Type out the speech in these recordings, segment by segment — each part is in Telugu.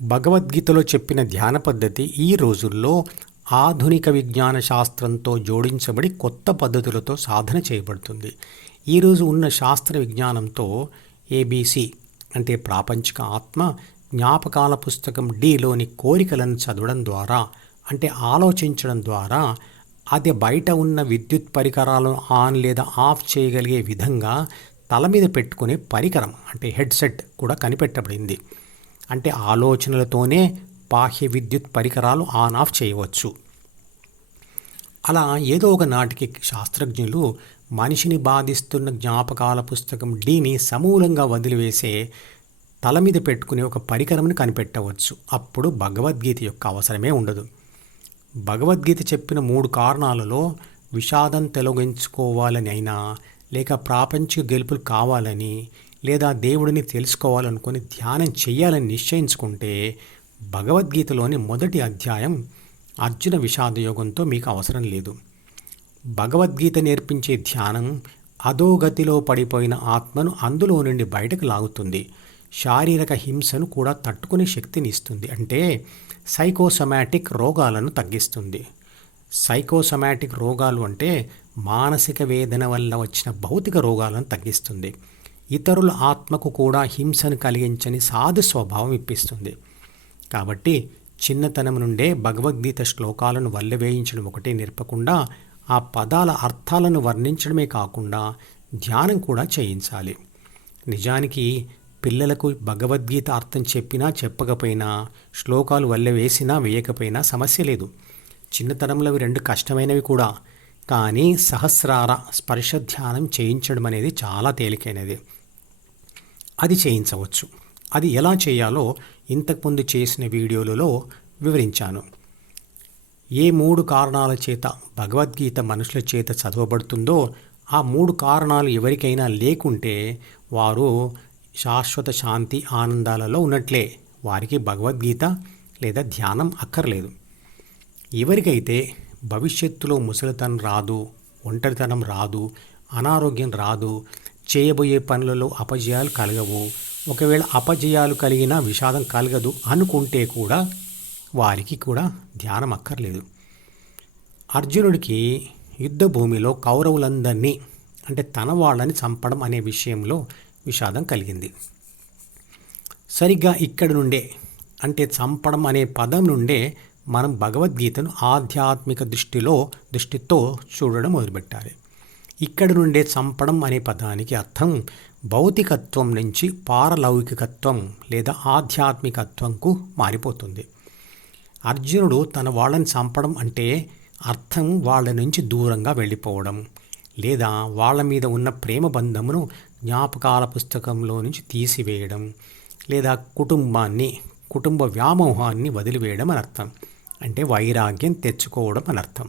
భగవద్గీతలో చెప్పిన ధ్యాన పద్ధతి ఈ రోజుల్లో ఆధునిక విజ్ఞాన శాస్త్రంతో జోడించబడి కొత్త పద్ధతులతో సాధన చేయబడుతుంది. ఈరోజు ఉన్న శాస్త్ర విజ్ఞానంతో ఏబీసీ అంటే ప్రాపంచిక ఆత్మ జ్ఞాపకాల పుస్తకం డిలోని కోరికలను చదవడం ద్వారా అంటే ఆలోచించడం ద్వారా అది బయట ఉన్న విద్యుత్ పరికరాలను ఆన్ లేదా ఆఫ్ చేయగలిగే విధంగా తల మీద పెట్టుకునే పరికరం అంటే హెడ్సెట్ కూడా కనిపెట్టబడింది. అంటే ఆలోచనలతోనే బాహ్య విద్యుత్ పరికరాలు ఆన్ ఆఫ్ చేయవచ్చు. అలా ఏదో ఒక నాటికి శాస్త్రజ్ఞులు మనిషిని బాధిస్తున్న జ్ఞాపకాల పుస్తకం డిని సమూలంగా వదిలివేసే తల మీద పెట్టుకునే ఒక పరికరంని కనిపెట్టవచ్చు. అప్పుడు భగవద్గీత యొక్క అవసరమే ఉండదు. భగవద్గీత చెప్పిన 3 కారణాలలో విషాదం తొలగించుకోవాలని అయినా లేక ప్రాపంచిక గెలుపులు కావాలని లేదా దేవుడిని తెలుసుకోవాలనుకుని ధ్యానం చేయాలని నిశ్చయించుకుంటే భగవద్గీతలోని మొదటి అధ్యాయం అర్జున విషాదయోగంతో మీకు అవసరం లేదు. భగవద్గీత నేర్పించే ధ్యానం అధోగతిలో పడిపోయిన ఆత్మను అందులో నుండి బయటకు లాగుతుంది. శారీరక హింసను కూడా తట్టుకునే శక్తిని ఇస్తుంది. అంటే సైకోసమాటిక్ రోగాలను తగ్గిస్తుంది. సైకోసమాటిక్ రోగాలు అంటే మానసిక వేదన వల్ల వచ్చిన భౌతిక రోగాలను తగ్గిస్తుంది. ఇతరుల ఆత్మకు కూడా హింసను కలిగించని సాధు స్వభావం ఇప్పిస్తుంది. కాబట్టి చిన్నతనం నుండే భగవద్గీత శ్లోకాలను వల్లెవేయించడం ఒకటే నేర్పకుండా ఆ పదాల అర్థాలను వర్ణించడమే కాకుండా ధ్యానం కూడా చేయించాలి. నిజానికి పిల్లలకు భగవద్గీత అర్థం చెప్పినా చెప్పకపోయినా శ్లోకాలు వల్లెవేసినా వేయకపోయినా సమస్య లేదు. చిన్నతనంలో అవి 2 కష్టమైనవి కూడా. కానీ సహస్రార స్పర్శ ధ్యానం చేయించడం అనేది చాలా తేలికైనది. అది చేయించవచ్చు. అది ఎలా చేయాలో ఇంతకుముందు చేసిన వీడియోలలో వివరించాను. ఏ 3 కారణాల చేత భగవద్గీత మనుషుల చేత చదవబడుతుందో ఆ 3 కారణాలు ఎవరికైనా లేకుంటే వారు శాశ్వత శాంతి ఆనందాలలో ఉన్నట్లే. వారికి భగవద్గీత లేదా ధ్యానం అక్కర్లేదు. ఎవరికైతే భవిష్యత్తులో ముసలితనం రాదు, ఒంటరితనం రాదు, అనారోగ్యం రాదు, చేయబోయే పనులలో అపజయాలు కలగవు, ఒకవేళ అపజయాలు కలిగినా విషాదం కలగదు అనుకుంటే కూడా వారికి కూడా ధ్యానం అక్కర్లేదు. అర్జునుడికి యుద్ధ భూమిలో కౌరవులందరినీ అంటే తన వాళ్ళని చంపడం అనే విషయంలో విషాదం కలిగింది. సరిగ్గా ఇక్కడి నుండే అంటే చంపడం అనే పదం నుండే మనం భగవద్గీతను ఆధ్యాత్మిక దృష్టితో చూడడం మొదలుపెట్టాలి. ఇక్కడి నుండే చంపడం అనే పదానికి అర్థం భౌతికత్వం నుంచి పారలౌకికత్వం లేదా ఆధ్యాత్మికత్వంకు మారిపోతుంది. అర్జునుడు తన వాళ్ళని చంపడం అంటే అర్థం వాళ్ళ నుంచి దూరంగా వెళ్ళిపోవడం లేదా వాళ్ళ మీద ఉన్న ప్రేమ బంధమును జ్ఞాపకాల పుస్తకంలో నుంచి తీసివేయడం లేదా కుటుంబ వ్యామోహాన్ని వదిలివేయడం అని అర్థం. అంటే వైరాగ్యం తెచ్చుకోవడం అని అర్థం.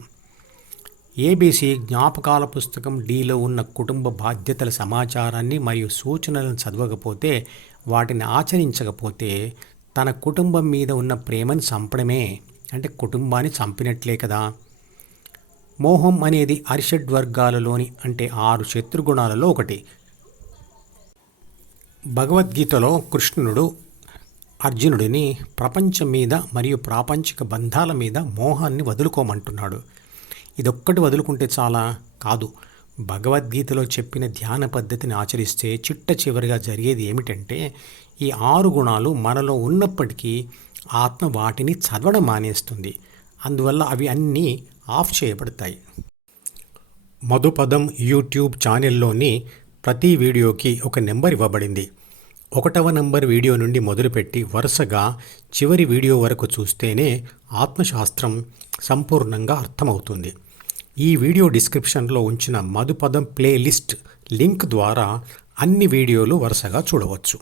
ఏబీసీ జ్ఞాపకాల పుస్తకం డిలో ఉన్న కుటుంబ బాధ్యతల సమాచారాన్ని మరియు సూచనలను చదవకపోతే వాటిని ఆచరించకపోతే తన కుటుంబం మీద ఉన్న ప్రేమను చంపడమే. అంటే కుటుంబాన్ని చంపినట్లే కదా. మోహం అనేది అరిషడ్వర్గాలలోని అంటే 6 శత్రుగుణాలలో ఒకటి. భగవద్గీతలో కృష్ణుడు అర్జునుడిని ప్రపంచం మీద మరియు ప్రాపంచిక బంధాల మీద మోహాన్ని వదులుకోమంటున్నాడు. ఇదొక్కటి వదులుకుంటే చాలా కాదు. భగవద్గీతలో చెప్పిన ధ్యాన పద్ధతిని ఆచరిస్తే చిట్ట చివరిగా జరిగేది ఏమిటంటే ఈ 6 గుణాలు మనలో ఉన్నప్పటికీ ఆత్మ వాటిని చదవడం మానేస్తుంది. అందువల్ల అవి అన్నీ ఆఫ్ చేయబడతాయి. మధుపదం యూట్యూబ్ ఛానల్లోని ప్రతి వీడియోకి ఒక నెంబర్ ఇవ్వబడింది. 1వ నంబర్ వీడియో నుండి మొదలుపెట్టి వరుసగా చివరి వీడియో వరకు చూస్తేనే ఆత్మశాస్త్రం సంపూర్ణంగా అర్థమవుతుంది. ఈ వీడియో డిస్క్రిప్షన్లో ఉంచిన మధుపదం ప్లేలిస్ట్ లింక్ ద్వారా అన్ని వీడియోలు వరుసగా చూడవచ్చు.